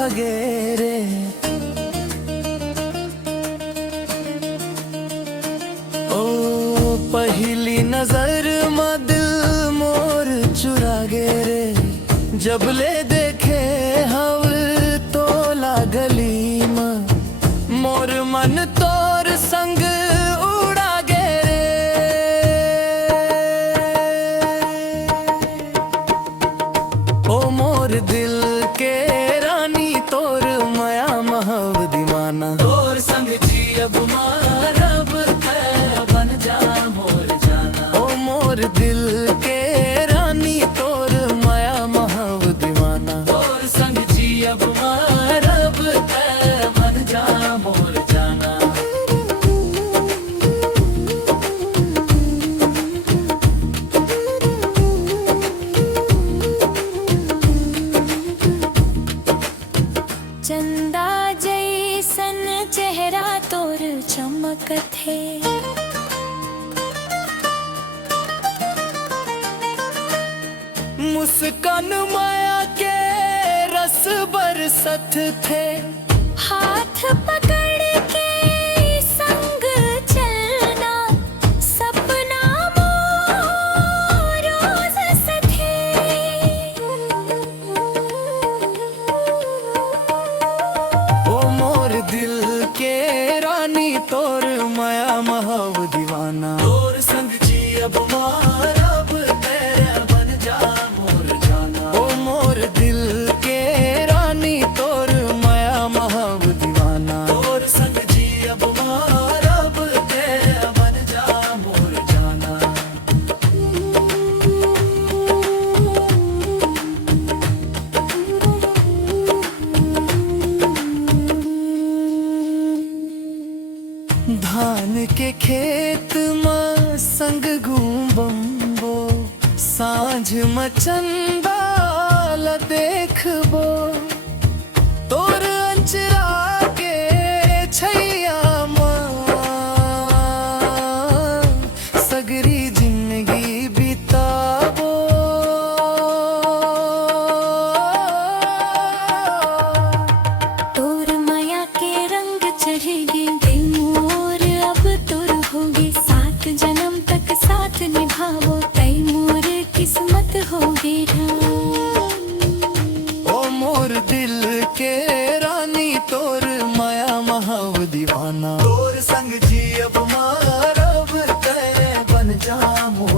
भगेरे। ओ पहली नजर में दिल मोर चुरा गे रे, जब ले देखे हव तो लागली में मोर मन तोर संग उड़ा गे रे। ओ मोर दिल के रानी तोर माया महव दीवाना, तोर संग जियब मारब तै बन जा मोर जाना। ओ मोर दिल के रानी तोर माया महव दीवाना, तोर संग जियब मारब तै बन जा मोर जाना। चंदा जैसन चेहरा तोर चमकत है, मुस्कान माया के रस बरसत थे। हाथ पकड़ के संग चलना सपना रोज सथे। ओ मोर दिल के रानी तोर माया महव दीवाना, तोर संग जियब मारब तै बन जा मोर जाना। ओ मोर दिल के रानी तोर माया महव दीवाना, तोर संग जियब मारब तै बन जा मोर जाना। धान के खेत में संग घूमबो, सांझ में चंदा ल देखबो, तोर अंचरा के छैया में सगरी जिंदगी बिताबो। तोर माया के रंग चढ़ेगी दिल मोर अब तोर होगी, सात जन्म तक साथ निभावो तई मोर किस्मत होगी ओ मोर दिल के रानी तोर माया महव दीवाना, तोर संग जियब मारब तै बन जा मोर